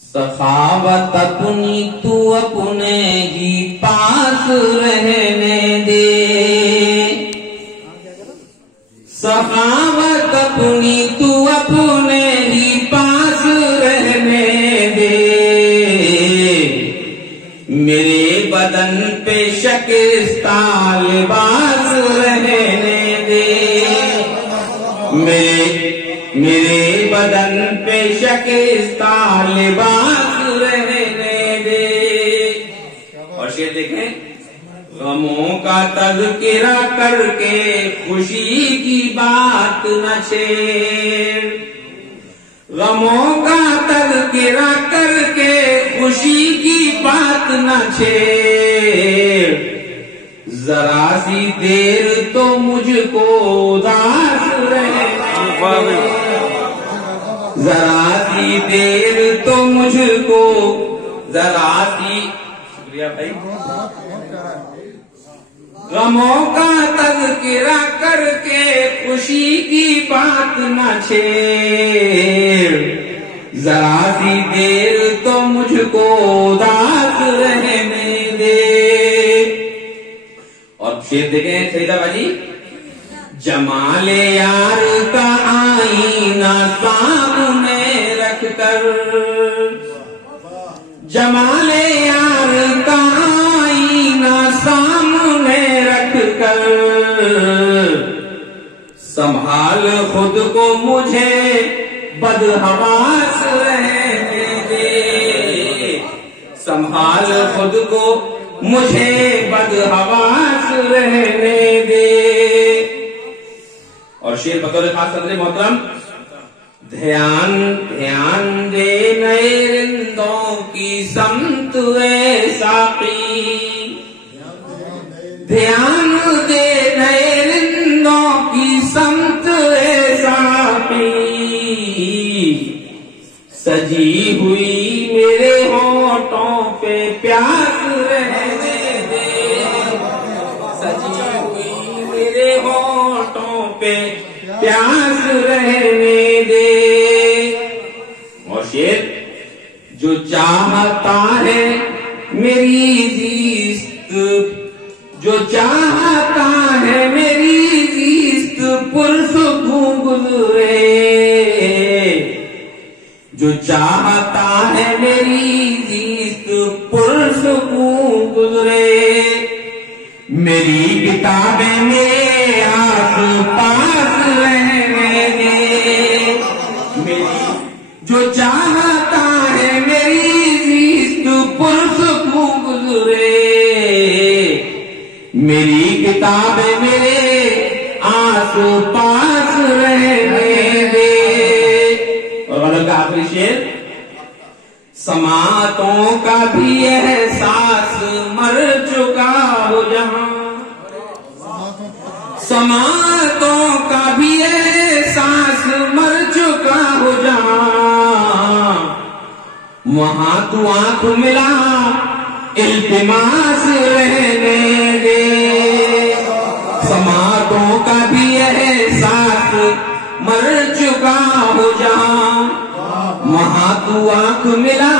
सखावत अपनी तू अपने ही पास रहने दे, सखावत अपनी तू अपने ही पास रहने दे। मेरे बदन पे शकिस्ता लिबास रहने दे, मेरे बदन पे शकिस्ता लिबास रहने दे। और शेर देखें, गमों का तज़किरा करके खुशी की बात न छेड़, गमों का तज़किरा करके खुशी की बात न छेड़। जरा सी देर तो मुझको उदास रहने दे, जरा सी देर तो मुझको, जरा सी, शुक्रिया भाई। गमों का तज़किरा करके खुशी की बात न छेड़, जरा सी देर तो मुझको उदास रहने दे। और शेर देखें सईदा बाजी, जमाले यार का आईना सामने रखकर, जमाले यार का आईना सामने रखकर, संभाल खुद को मुझे बदहवास रहने दे, संभाल खुद को मुझे बदहवास रहने दे। और शेर बतौर खास सदर मोहतरम, ध्यान ध्यान दे नए रिंदों की समत ए साक़ी, ध्यान दे नए रिंदों की समत ए साक़ी। सजी हुई मेरे होठों पे प्यास रहने दे, सजी हुई मेरे होठों पे प्यास रहने दे। और शेर, जो चाहता है मेरी जीस्त, जो चाहता है मेरी जीस्त पुरसुकून गुज़रे, जो चाहता है मेरी जीस्त पुरसुकून गुज़रे। मेरी किताबें मेरे आस पास रहने दे, मेरी जो चाहता है मेरी जीस्त पुरसुकून गुज़रे। मेरी किताबें मेरे आस पास रहने दे। और गज़ल का आखिरी शेर, समातों का भी एहसास मर चुका हो जहां, समातों का भी एहसास मर चुका हो जहां। वहां तू आंख मिला इल्तिमास रहने दे, समातों का भी एहसास मर चुका हो जहां। वहां तू आंख मिला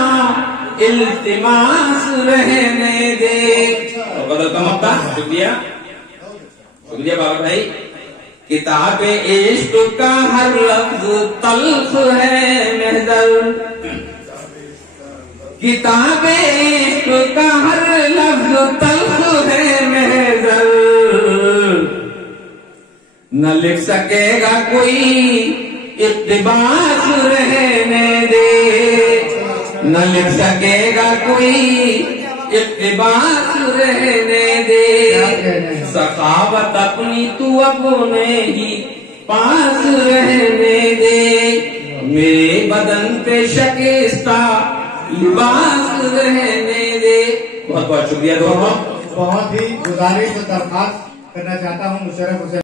इल्तिमास रहने दे। और बदल का मौका, शुक्रिया शुक्रिया बाबा भाई। किताबे इश्क का हर लफ्ज तल्ख है महज़र, किताबे इश्क का हर लफ्ज तल्ख है महज़र। न लिख सकेगा कोई इक़्तिबास रहने दे, न लिख सकेगा कोई इक़्तिबास रहने दे। सखावत अपनी तू अपने ही पास रहने दे, मेरे बदन पे शकिस्ता लिबास रहने दे। बहुत बहुत शुक्रिया दोस्तों। बहुत ही गुजारिश और दरख्वास्त करना चाहता हूँ मुशर्रफ हुसैन